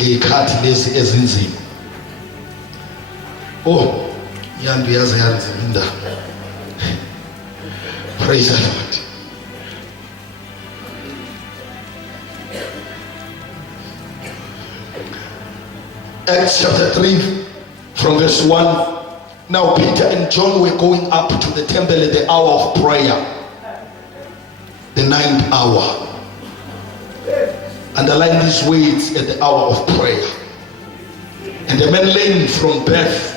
ngekhathi lezi ezinzima. Oh, yandu yaze yanzima indaba. Praise the Lord. Acts chapter 3 from verse 1. Now Peter and John were going up to the temple at the hour of prayer, the 9th hour. Underline these words, at the hour of prayer. And the man lame from birth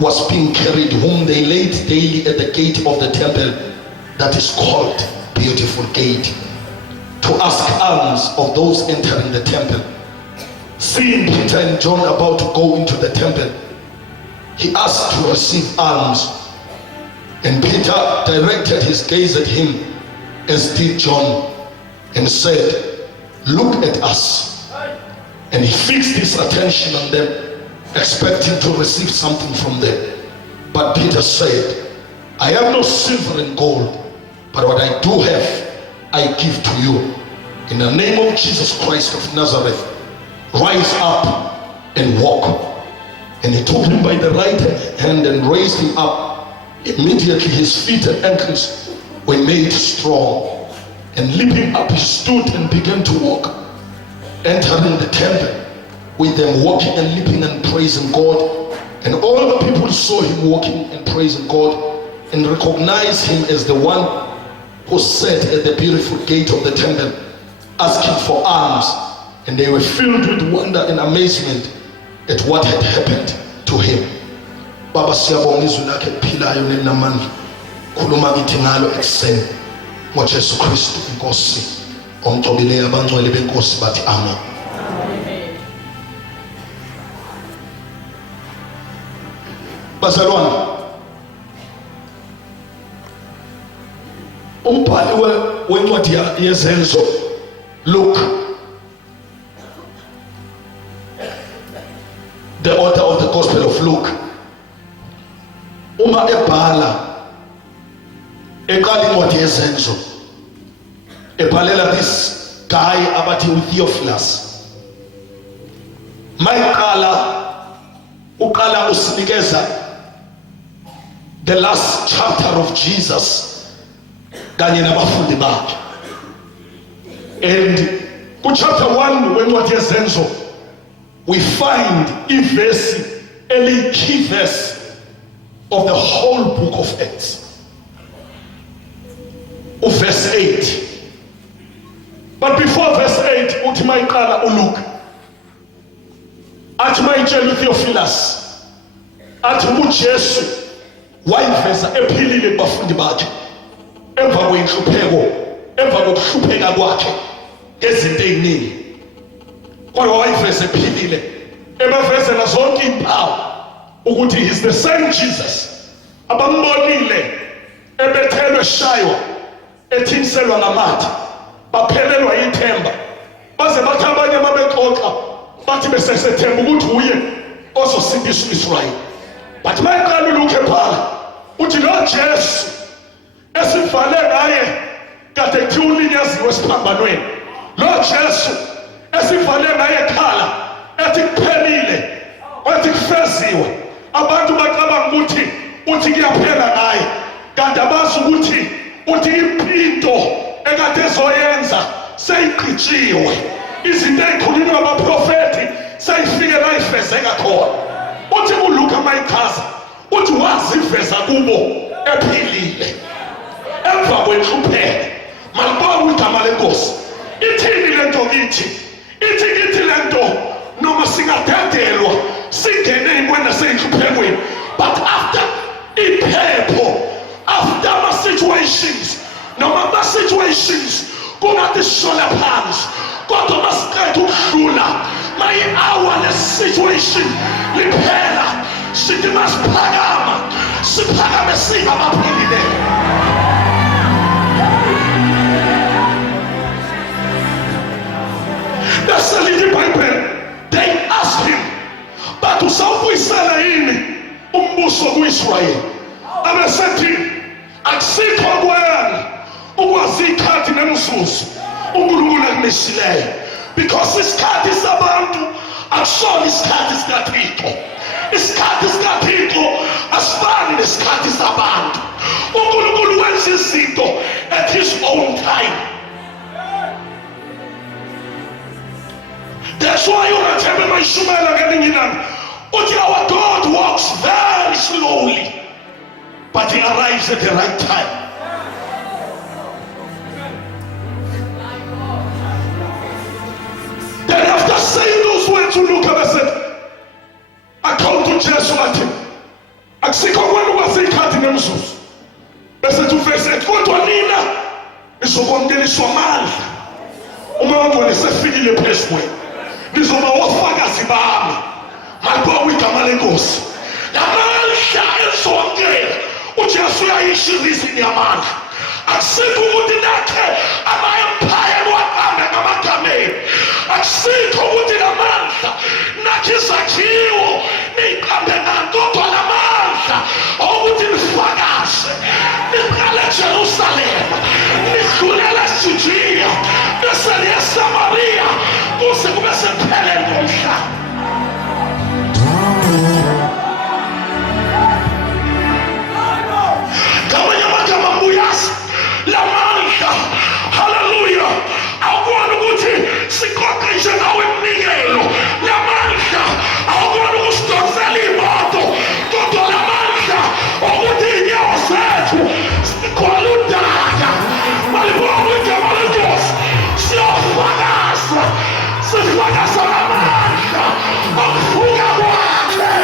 was being carried, whom they laid daily at the gate of the temple, that is called Beautiful Gate, to ask alms of those entering the temple. Seeing Peter and John about to go into the temple, he asked to receive alms. And Peter directed his gaze at him, as did John, and said, "Look at us." And he fixed his attention on them, expecting to receive something from them. But Peter said, "I have no silver and gold, but what I do have, I give to you. In the name of Jesus Christ of Nazareth, rise up and walk." And he took him by the right hand and raised him up. Immediately his feet and ankles were made strong. And leaping up, he stood and began to walk, entering the temple with them, walking and leaping and praising God. And all the people saw him walking and praising God, and recognized him as the one who sat at the beautiful gate of the temple, asking for alms. And they were filled with wonder and amazement at what had happened to him. Baba, siyabonga izwi lakhe eliphilayo nelinamandla. Khuluma kithi ngalo ekuseni. NgoJesu Kristu inkosi omgcobileyo, abangcwele benkosi bathi amen. Bazalwane, umbhali wencwadi yezenzo Luke, the author of the Gospel of Luke, uma ebhala eqala incwadi yezenzo, ebhalela this guy abathi uTheophilus. Mayiqala uqala usinikeza the last chapter of Jesus kanye nabafundi bakhe. And ku chapter 1 wencwadi yezenzo we find ivesi eli key verse of the whole book of Acts. Verse 8. But before verse 8, uthi mayiqala uLuke athi mayitshela uTheophilus athi uJesu wayiveza ephilile kubafundi bakhe emva kwenhlupheko, emva kokuhlupheka kwakhe ngezinto eziningi, kodwa wayiveza ephilile, ebavezela zonke impawu ukuthi he is the same Jesus abambonile ebethelwe shaywa, ethinselwa ngamathe, baphelelwa yithemba, baze bathi abanye babexoxa bathi besesethemba ukuthi uye ozosindisa uIsrael. But mayiqala uLuke ebhala uthi lo Jesu esivale ngaye kade kuthiwa ulinyaziwe esiphambanweni, lo Jesu esivale ngaye ekhala ethi kuphelile, ethi kufeziwe, abantu bacabanga ukuthi uthi kuyaphela ngaye, kanti abazi ukuthi uthi impinto ekade ezoyenza seyiqitshiwe, izinto ezikhulunywa abaprofeti seyifike la ifezeka khona. Uthi uLuke mayichaza uthi waziveza kubo ephilile emva kwenhlupheko. Malibona igama lenkosi ithini lento kithi, ithi kithi lento noma singadedelwa singene inkwena seyinhluphekweni, but after iphepho, after ama situations, noma ama situations kungathi sishola phansi, kodwa masiqeda ukudlula mayi hour le situation liphela, sithi masiphakama siphakame singabaphilile. That's the little Bible. They asked him, but usawubuyisela yini umbuso kuIsrael? Abesethi akusikho kwena ukwazi ikhathi nemzuzu uNkulunkulu akunisileyo, because isikhathi sabantu Asona isikhathi sikaThixo. Isikhathi sikaThixo asifani nesikhathi sabantu. uNkulunkulu wenza izinto at his own time. That's why ungathembe mayishumela ngeninginami uthi our God walks very slowly but he arrives at the right time. Then after saying those words to Luke, I said, I come to Jesus wathi akusikho kwenu kwasikhathi nemzuzu bese to verse 8 kodwa nina izokwamukeliswa amandla uma ngibone sefikile phezu kwenu nizoba ofakazi bami malibonga igama lenkosi. Lamandla ezokela uJesu uyayisho izini yamandla akusikho ukuthi nakhe ama-empire waqambe ngamagameni akusikho ukuthi lamandla nakhe izakhiwo niqambe ngantodwa lamandla ukuthi nifakaze niqale eJerusalema nidlulela eJudiya bese niye eSamariya kuze kube sekupheleni komhlaba. Ngamanye amagama mbuyazi lamandla haleluya awukwazi ukuthi sikhokhe nje ngawe iminikelo. Lamandla awukwazi ukusidonsela imoto kodwa lamandla ukuthi inyawo zethu sikhwala udaka malibonga igama lenkosi siyofakaza sifakaza lamandla akuvuka kwakhe.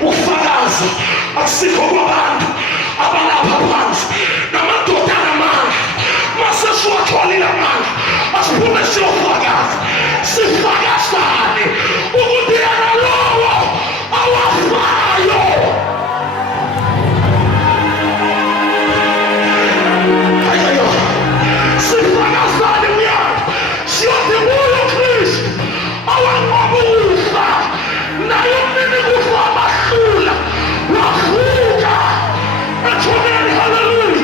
Ukufakaza akusikho kwabantu abalapha phansi namadoda anamandla mase siwatholile amandla asiphume siyofakaza sifakazane ukuthi yena lowo awafayo sifakazane uyaphi siyothi kuyo Kristu awanqobufa naye umnini kufa amahlula wavuka ethuneni. Haleluya.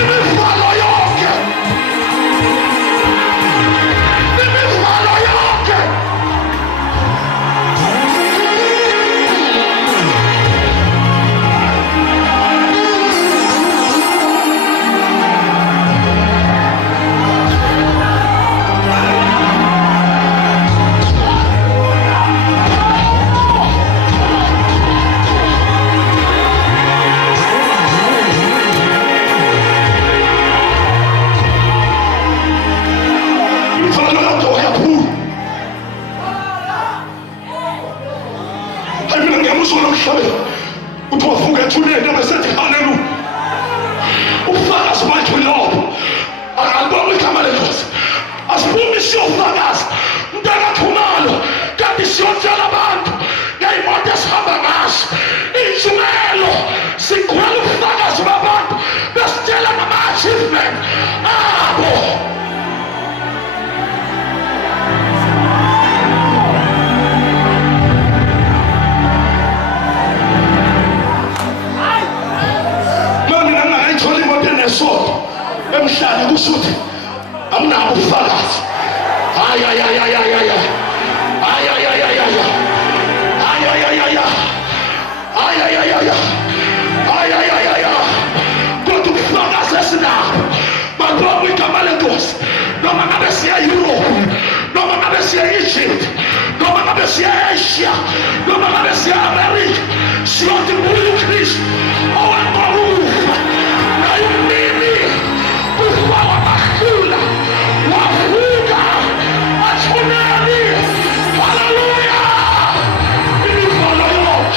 Imivalo yonke utovuka ethuneni abesethi haleluya. Ubufakazi bakhe lobo akalibonga igama lenkosi asiphumi siyofakaza mntana Khumalo kanti siyotshela abantu ngey'moto esihamba ngazo injumelo sigcwele ubufakazi babantu besitshela ngama-achievement abo. Nesonto emhlane kusuthi amnabo ubufakazi. Kodwa ubufakazi esinabo malibonga igama lenkosi noma ngabe siya Europe, noma ngabe siya Egypt, noma ngabe siya Asia, noma ngabe siya America, siyothi kuye uKristu owanqoba nayimini kufawa bahlula wavuka athuneni. Haleluya. Imivalo yonke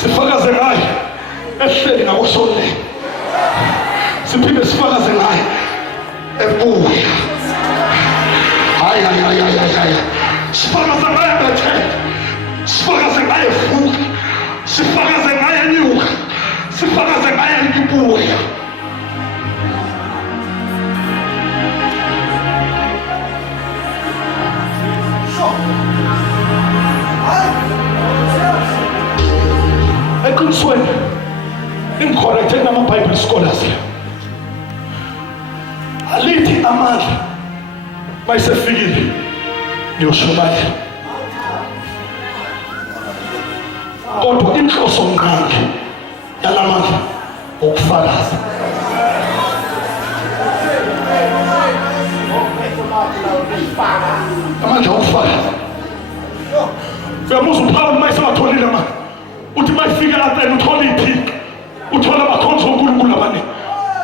sifakaze ngaye ehleli nakusonele, siphinde sifakaze ngaye ebuya. Hayi sifakaze ngaye bethe, sifakaze ngaye vuka, sifakaze ngaye nyuka, sifakaze ngaye ibuya. Eqinisweni incorrect nama-Bible scholars alithi amandla mayisefikile niyoshobala, kodwa inhloso nqangi yalamandla ukufakaza. Amandla okufakaza uyamuza uPaul mayisebatholile manje uthi mayifika lapha uthola iphika, uthola abakhonzo uNkulunkulu abaningi,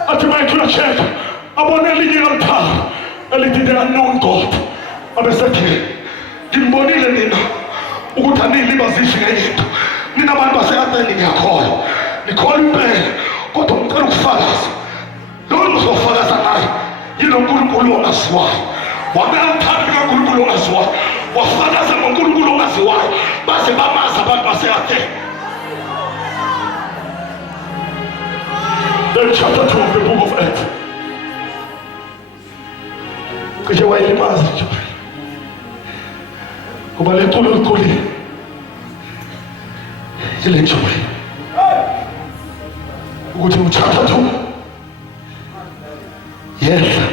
athi mayethula check abone elinye kalithanga elithi the unknown God, abesethi ngimbonile nina ukuthi aniyilibazisi ngento, nina abantu base-Atheni ngiyakholwa nikholwa impela, kodwa ngicela ukufakaza. Lo uzofakaza naye yilo nkulunkulu ongaziwayo, wabelaphambi kankulunkulu ongaziwayo, wafakaza ngonkulunkulu ongaziwayo, baze bamazi abantu base-Atheni. Then chapter 2 of the book of Acts. Kushe wayilimazi nje kuba le nkulu likhulile ile njume ukuthi uchapter 2 yehla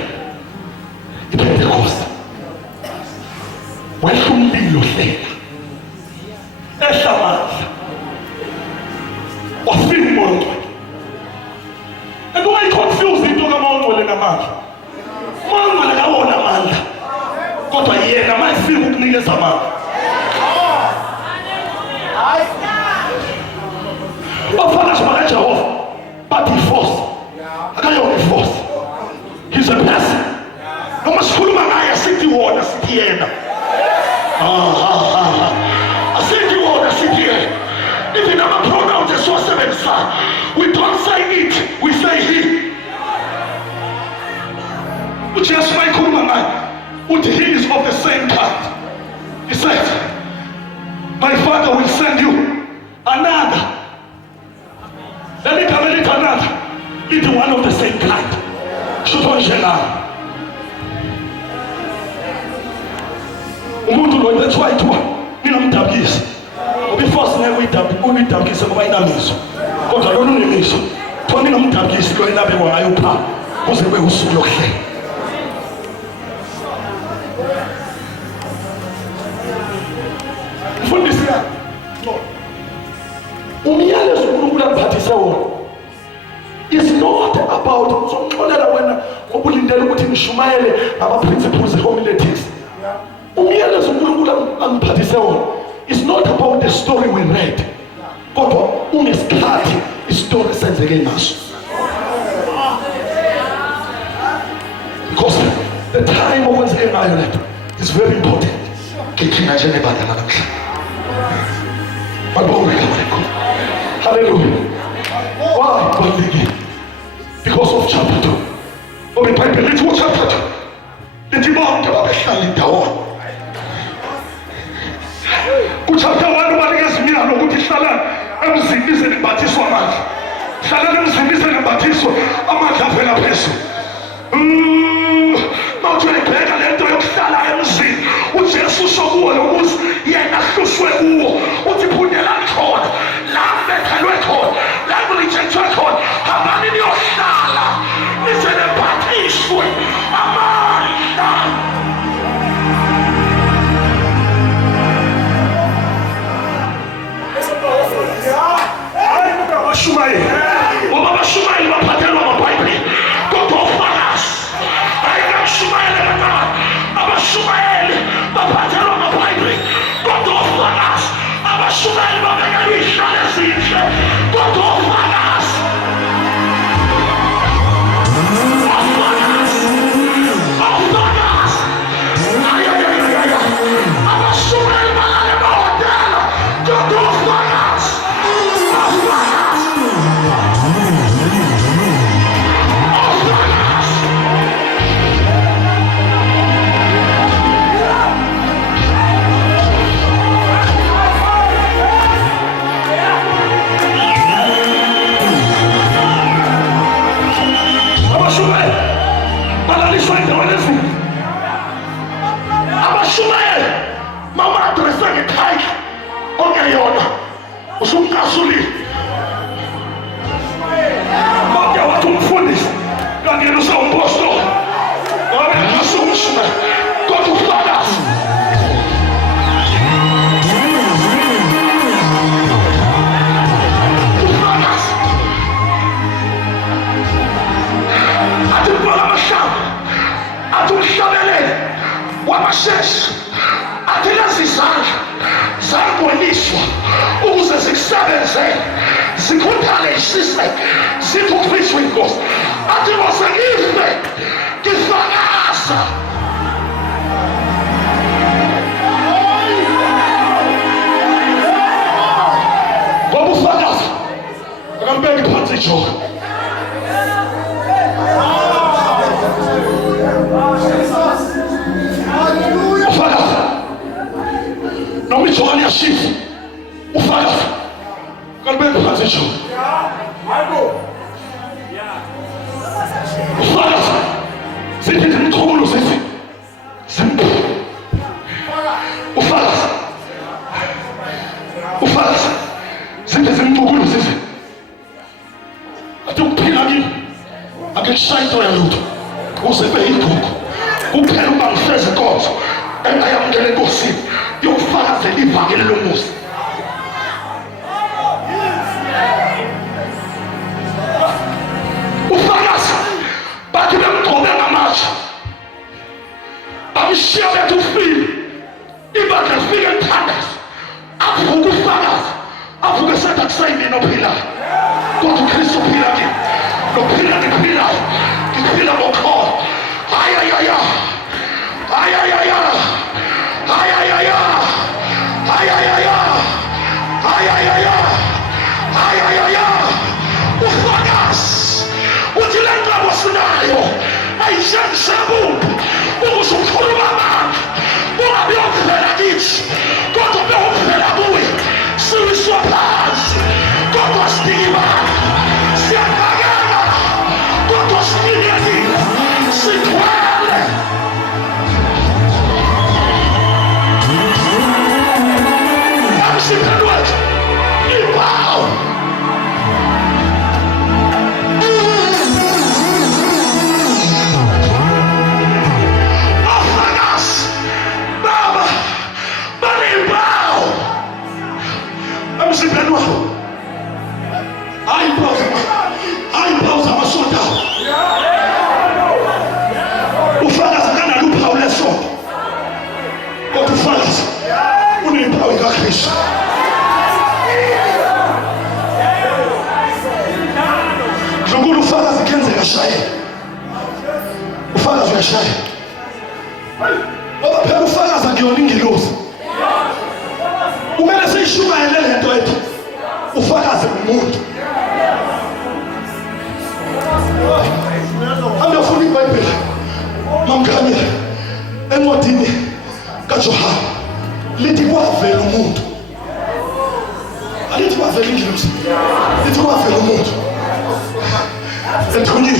iPentecost, wehla umlilo hlela ehla amandla wafika umoya confused into kaMongcwele namandla. uMongcwele kawona amandla. Kodwa yena mayefika ukunikeza amandla. Bafakazi bakaJehova bathi force. Akayo force. He's a person. Noma sikhuluma ngaye sithi wona sithi yena. Asithi wona sithi yena. Even our pronouns esiwasebenzisa, we don't say it, we say he. uJesu mayikhuluma ngaye uthi he is of the same kind. He says, my Father will send you another. Let me come in another. It's one of the same kind. Umuntu lo that's why to nginomdabukisi. Before sine uyidabukise ngoba inamiso. Kodwa lona unemiso. Thona nginomdabukisi lo inabe ngayo pha. Kuze kube usuku lokuhlela. Mfundisi ya. Umyalezo uNkulunkulu akuphathise wona. It's not about sokuxolela wena obulindele ukuthi ngishumayele ama-principles homiletics. Umyalezo uNkulunkulu angiphathise wona. It's not about the story we read. Kodwa ungesikhathi istory esenzeke ngaso. Because the time okwenzeke ngayo lento is very important. Ngithina njengebandla namhla. Babonga kakhulu. Hallelujah. Why? Because of chapter 2. Or the Bible, let's watch chapter 2. The demand of a shall down. Chapter 1, what is me? I know what is Salah. I'm seeing this in the Baptist one. Salah, I'm seeing this in the Baptist. I'm not having a person. Now to the bed and enter your Salah, I'm seeing. What's your social war? What's your national war? What's the point of that code? Lambert and record. Language and record. How in your Salah? It's in the Baptist way. Shumaye, Baba Shumaye, Patella, Bible, go to Faras. I am Shumaye, Baba Shumaye, Patella, Bible, go to Faras. Baba Shumaye, Baba Shumaye, go to Faras. Ufalas Lophila ngiphila ngokholo. Ayayaya. Ayayaya. Ayayaya. Ayayaya. Ayayaya. Ayayaya. Ufakazi uthi le ngqondo sinayo ayishengisebumbi ukuze ukhuluma abantu ungabe uphela kithi kodwa ube uphela kuye siwiswa phansi kodwa sidikibala siyakakela kodwa sinikekile sigcwele emsipheni wethu ibawu emzimbeni wabo hayimpawu zamasonto ufakazi akanaluphawu lesonto kodwa ufakazi unempawu ikaKristu. Dlungula ufakazi kuyenzeka shaye ufakazi uyashaya ngoba phela ufakazi akuyona ingelosi kumele siyishumayele lento ethi ufakazi umuntu. Andifuna iBhayibheli mamkhanyela encwadini kaJohane lithi kwavela umuntu, alithi kwavela ingelosi, lithi kwavela umuntu ethunyiwe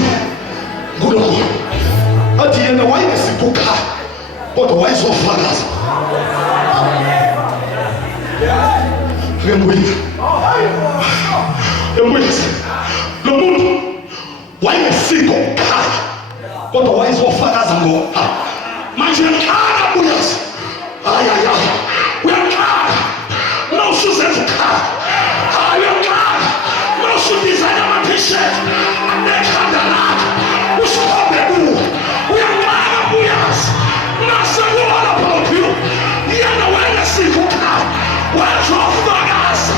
nguNkulunkulu. Athi yena wayenesibukha kodwa wayezofakaza. Embuyisa lo muntu wayenesiko khaya kodwa wayezofakaza ngoba manje yakhala buyazi ayaya uyakhala nawusuzenza ukhaya uyakhala nawusudesign ama-t-shirt anekhanda lakho usikhombe kuwo uyakhala buyazi nasekuwala about you yena wayenesiko khaya wayezofakaza.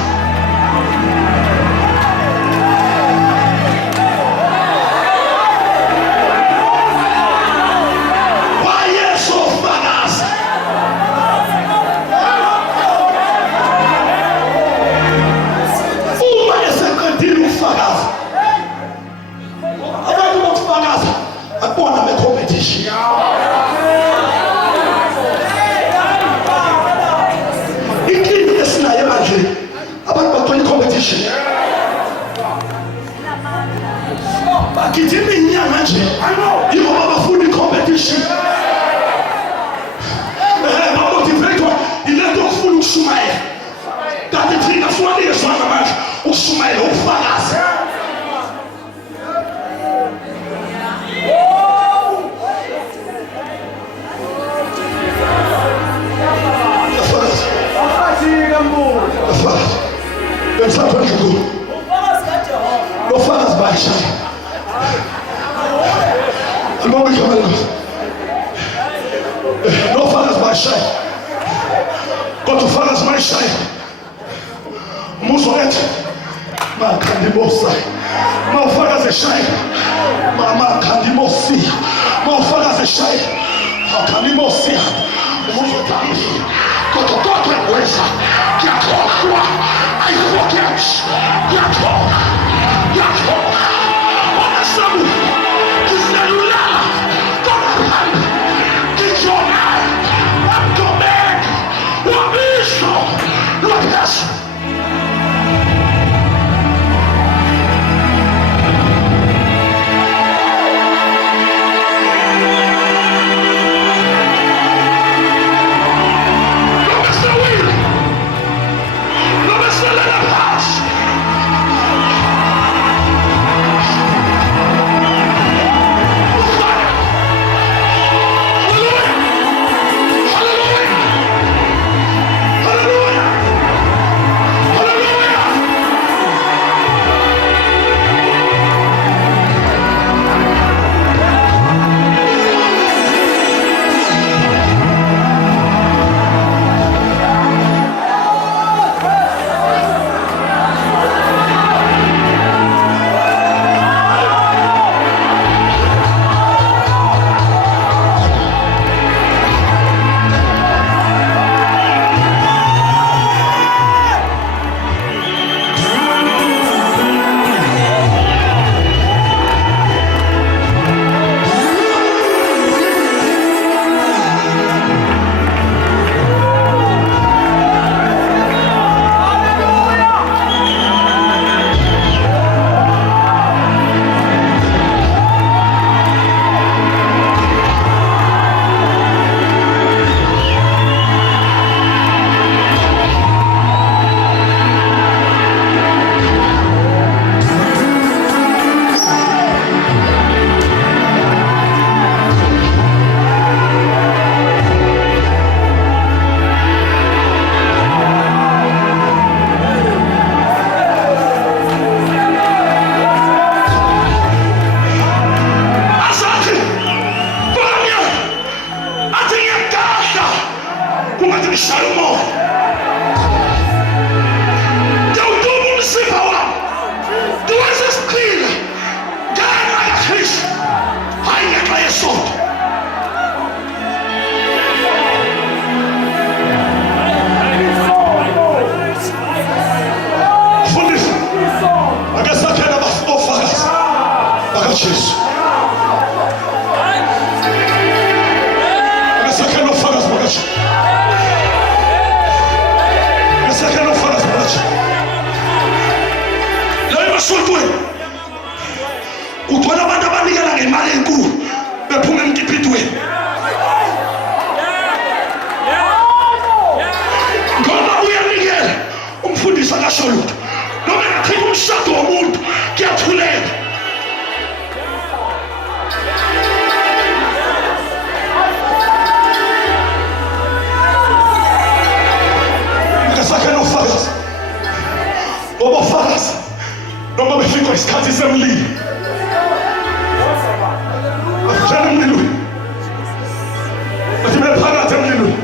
Bakithini inyanga nje yiko babafuna icompetition bamotivatwa ilento okufuna ukushumayela kanti thina siwanikeza ngamandla ukushumayela ukufakaza. Ufakazi bayishaya nofakazi bayishaya kodwa ufakazi bayishaya umuzwa wethu makhandimosa mawufakazi eshaya makhandimosi mawufakazi eshaya makhandimosi umuzwa wethu kodwa weza kuyakhohlwa ayifoketshi kuyakhohlwa onasabu kiselulala konaphani kijonai wamgomeni wabisho lwaphesha Jesu. Ngesakhela ufakazi bakaJesu. Ngesakhela ufakazi bakaJesu. La emasontweni uthola abantu abanikela ngemali enkulu bephuma emkipitweni. Ngoba uyanikela umfundisi akasho lutho. Noma ngathini umshado womuntu kuyathuleka. Ngesakhela ufakazi. Ngoba ufakazi noma befikwa isikhathi semlilo. Jana emlilweni. Bathi bephakathi emlilweni.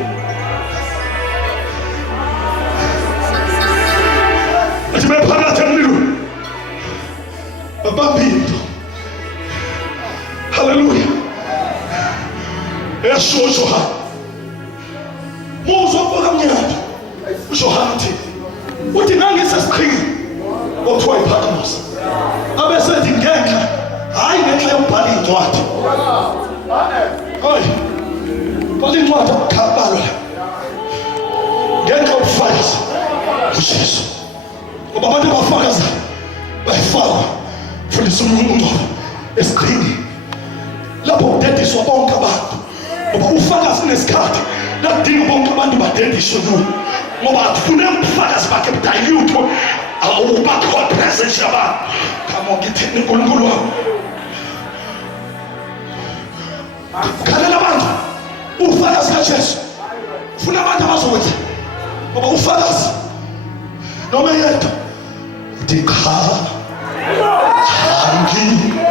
Bathi bephakathi emlilweni. Babambe into. Hallelujah. Eyasho Johana. Muzwa kamnyama. uJohana uthi nangisesiqhingini othiwa iPatmos. Abesethi ngenxa hayi ngenxa yokubhala incwadi. Hayi. Bhala incwadi akukhabalwa la. Ngenxa yokufakaza uJesu. Ngoba abantu abafakaza bayifakwa fundisa umuntu esiqhingini. Lapho kudediswa bonke abantu. Ngoba ufakazi nesikhathi lakudinga bonke abantu badediswe kuwo. Ngoba kufuneka ubufakazi bakhe budilute awubakho presence yabantu. Come on, ngithini uNkulunkulu wami. Khalela abantu ufakazi kaJesu. Ufuna abantu abazokwenza. Ngoba ufakazi noma yedwa uthi cha angiyedwa.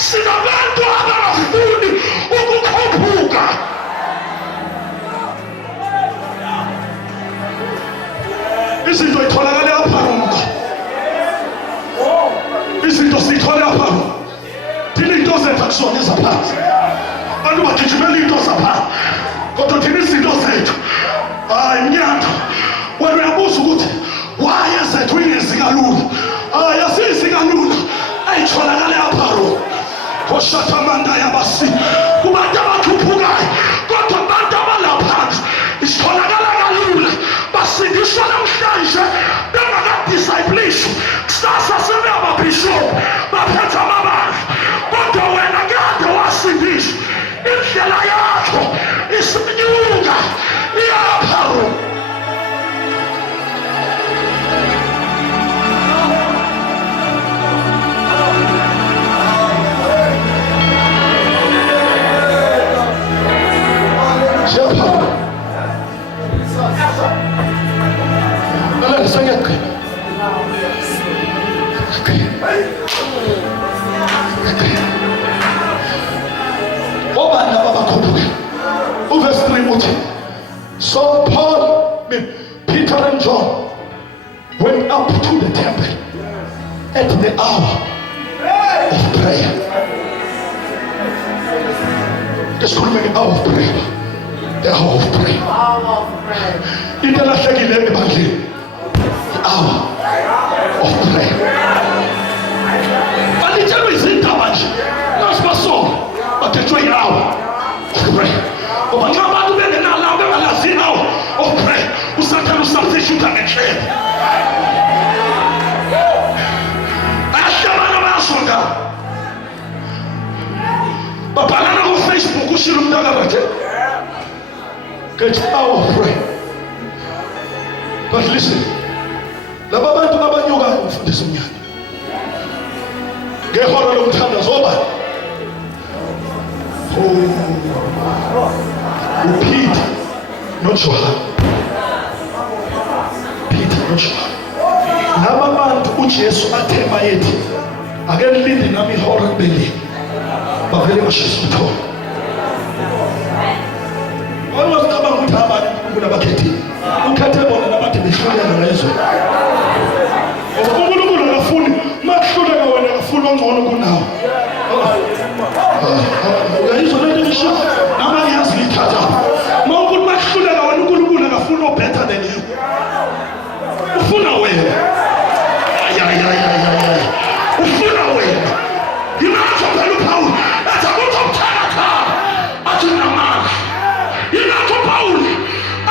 Sinabantu abafuni ukukhuphuka. Izinto itholakala lapha ngoba. Izinto sithola lapha. Thina into zethu akusona ezaphansi. Abantu bagijimela into zaphansi. Kodwa thina izinto zethu hayi mnyaka. Wena uyabuza ukuthi why kalula ayasizi kalula ayitholakala yapharo oshatamanda yabasi kubantu abakhuphukayo kodwa abantu abalaphansi isitholakala kalula basindiswa namhlanje bengakadisciplishwa kusasa sebeyababhishophu baphethe amabandla kodwa wena kade wasindiswa indlela yakho isinyuka iyapharo Verse 3 so Paul, Peter and John went up to the temple at the hour of prayer. Just call me the hour of prayer. The hour of prayer. The hour of prayer. And the temple is in Tabaji. That's my song. But the 2 hour of prayer. But my mama didn't allow them to see hour of prayer. Who sometimes substitute and train. But on Facebook, get hour of prayer. But listen, the Baba to Baba Yoga for this man. Get hold of the Tana Zoba. Repeat, not sure. Repeat, not sure. Nababantu uJesu athema yethi ake lilinde nami ihora kubeli bavele bashisa utho awuzicabanga ukuthi abantu uNkulunkulu abakhethile ukhethe bona nabathi behluleka ngezwe uNkulunkulu akafuni makuhluleka wena akafuni ongcono kunawe uyayizwa lento ngisho namanye yazithatha mawukuthi makuhluleka wena uNkulunkulu akafuni o better than you ufuna wena ufuna wena yinacho phela uPaul athi akuthokuthatha athi namanga yinacho Paul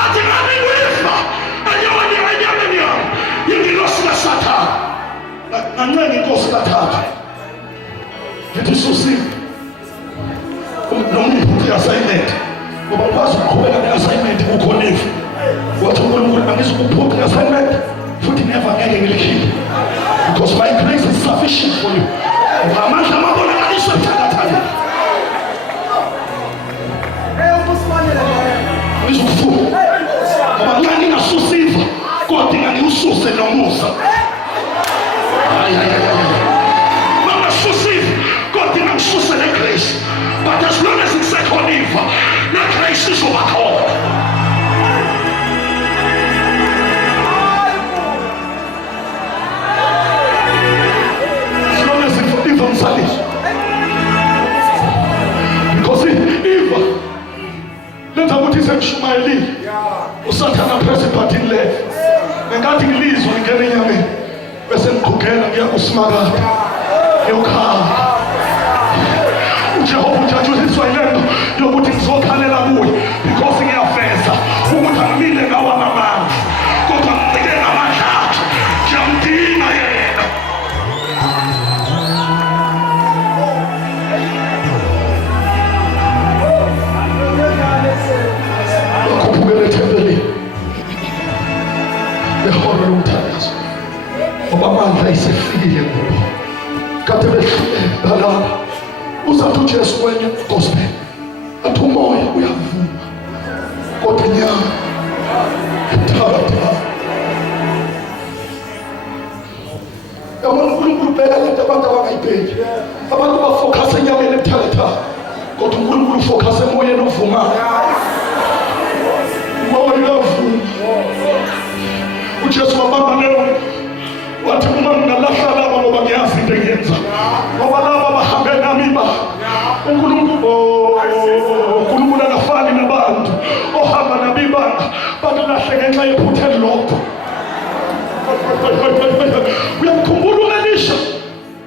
athi ngani wifa anyoni anyameni yingilosi kaSathane nancenga inkosi kathathu ngithi susiwe nomniphi assignment ngoba ukwazi ukuqhubeka ne-assignment ukhonifu wathi uNkulunkulu angizukuphupha ne-assignment futhi never ngeke ngilikhiphe because my grace is sufficient for you. Amandla amabonakaliswe phakathana ngizokufuna ngoba nxa ngingasusiva kodwa ngiwususe nomusa mama susiva kodwa ngisuse ne-grace but as long as ngisekhoniva ne-grace izoba khona. Because Eva lenza ukuthi semshumayelile uSathane aphese ibhathini left engathi ngilizwe ngene enyameni bese ngiqhugela ngiya kuSimakade ngiyokhala uJehova ujajuliswa yilento yokuthi ngizokhalela kuye because ngiyafeza ukuthi angimile ngawa amandla kodwa ngicike ngamandla akhe ngiyamdinga yena. Obamandla isefikile kubo kade behluleka la uzathi uJesu kwenye gospel athi umoya uyavuma kodwa inyama ithatha yabona uNkulunkulu ubeka lento abantu abangayibheki abantu bafocus enyameni ebuthalatha kodwa uNkulunkulu ufocus emoyeni ovumayo umoya uyavuma uJesu wabamba lelo wathi uma ngingalahla laba ngoba ngiyazi into engiyenza ngoba laba bahambe nami uNkulunkulu akafani nabantu ohamba nabibanga bakulahle ngenxa yephutha elilodwa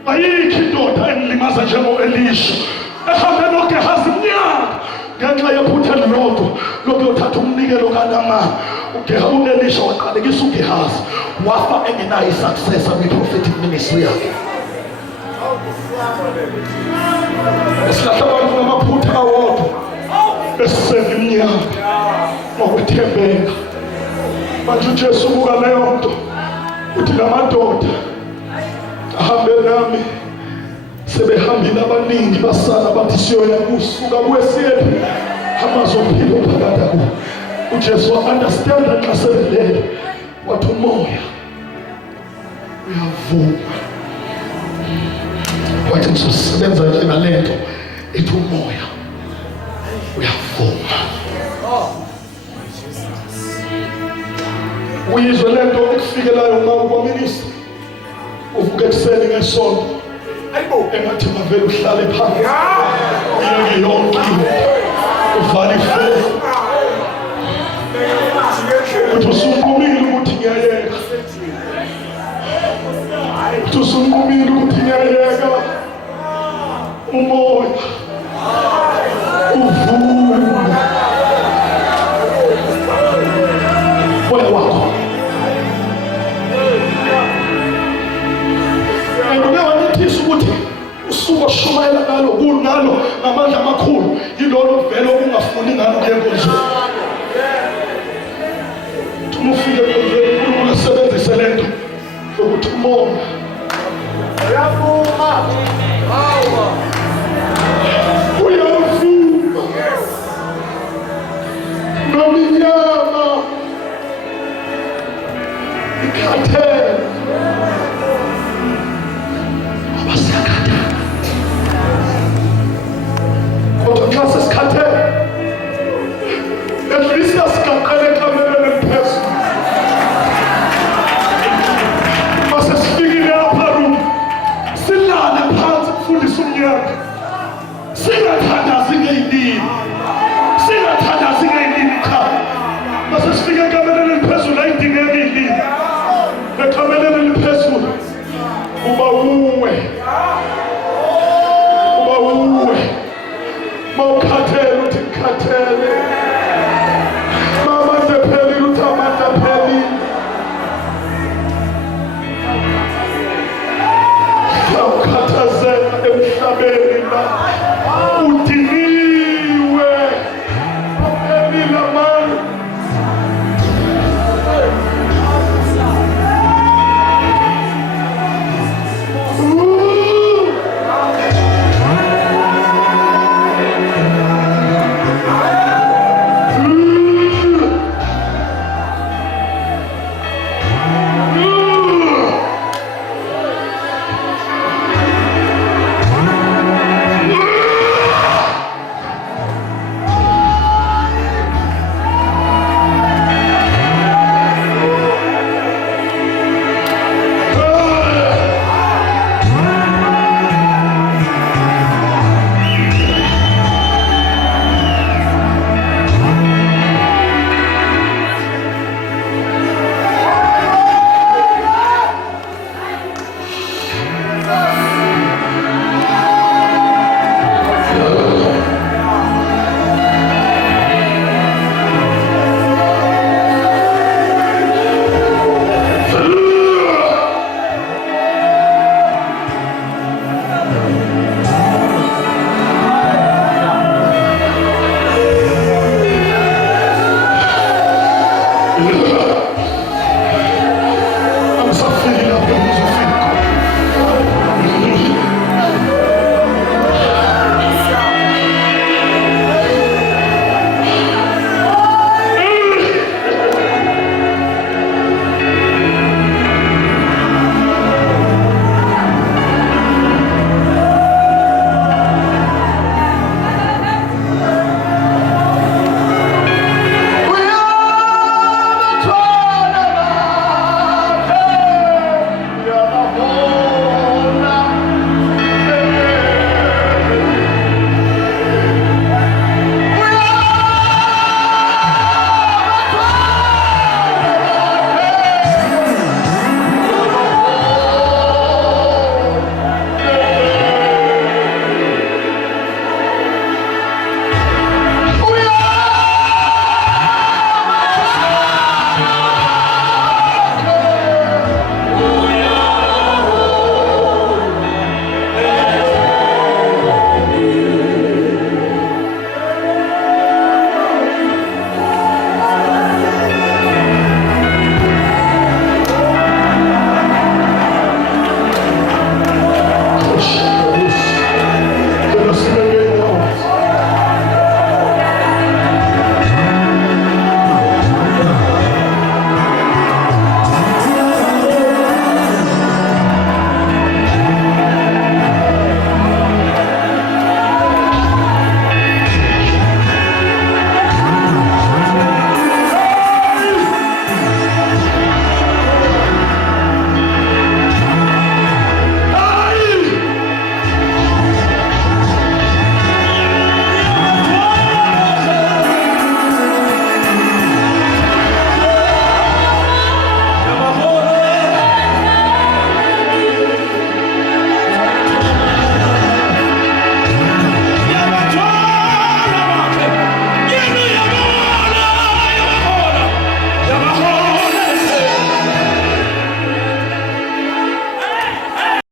ayikho indoda enilimaza njengo-Elisha ehambe noGehazi iminyaka ngenxa yephutha elilodwa lokuyothatha umnikelo kaNamani. U-Elisha waqalekisa uGehazi, wafa engenayo i-successor kwi-prophetic ministry yakhe. Esilahla abantu ngamaphutha awodwa esisele iminyaka ngokwethembeka. Manje uJesu ubuka leyo nto uthi lamadoda ahambe nami sebehambile abaningi basala bathi siyoya kusuka kwesiyephi amazwi ompilo phakathi kubo. uJesu wa-understanda nxa sebelele wathi umoya uyavuma. Wathi ngizosebenza nje ngale nto ethi umoya uyavuma. Uyizwe le nto ekufikelayo uma ubaminisa uvuka ekuseni ngesonto engathi mavele uhlale phansi uyeke yonke uvale ifele uthi usunqumile ukuthi ngiyayeka, uthi usunqumile ukuthi ngiyayeka. Umoya uvuma moya wakho. Angiwanithi ukuthi usuku oshumayela ngalo kunalo ngamandla amakhulu yilolo vele okungafuni ngalo kuyenkonzweni. Ufike konzweni uNkulunkulu asebenzise lento yokuthi umoya